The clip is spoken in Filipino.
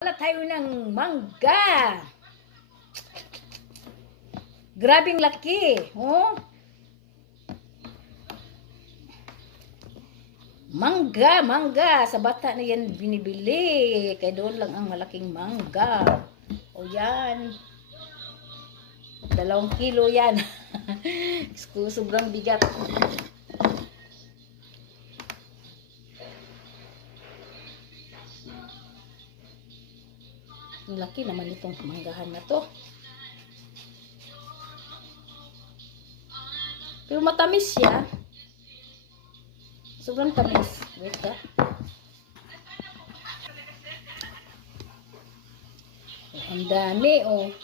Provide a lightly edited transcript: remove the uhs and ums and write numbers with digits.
Wala tayo ng mangga. Grabing laki. Oh. Mangga. Sa bata na yan binibili. Kaya doon lang ang malaking mangga. O yan. 2 kilo yan. Sobrang bigat. Ang laki naman itong manggahan na to. Pero matamis siya. Sobrang tamis. Wait ka. Ang dami, oh.